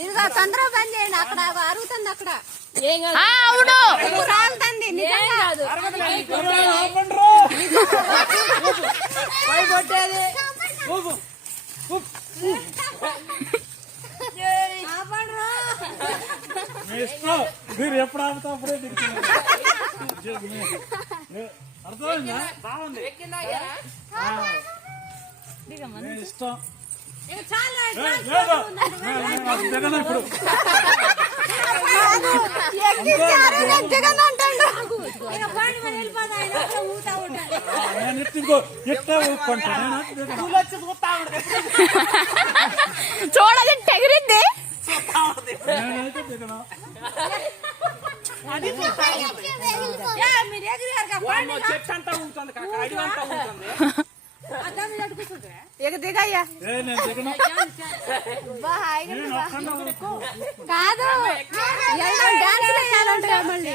ఇదిగో తొందరగా పని చేయండి. అక్కడ అరుగుతుంది. అక్కడ అవును రాలుతుంది. మీరు ఎప్పుడు ఆపుతా అప్పుడే అర్థమైందా? బాగుంది ఇష్టం. జగన్ ఇప్పుడు చూడది ఎగిరింది. దిగయ్యా కాదు డాన్స్ చేయాలంటే మళ్ళీ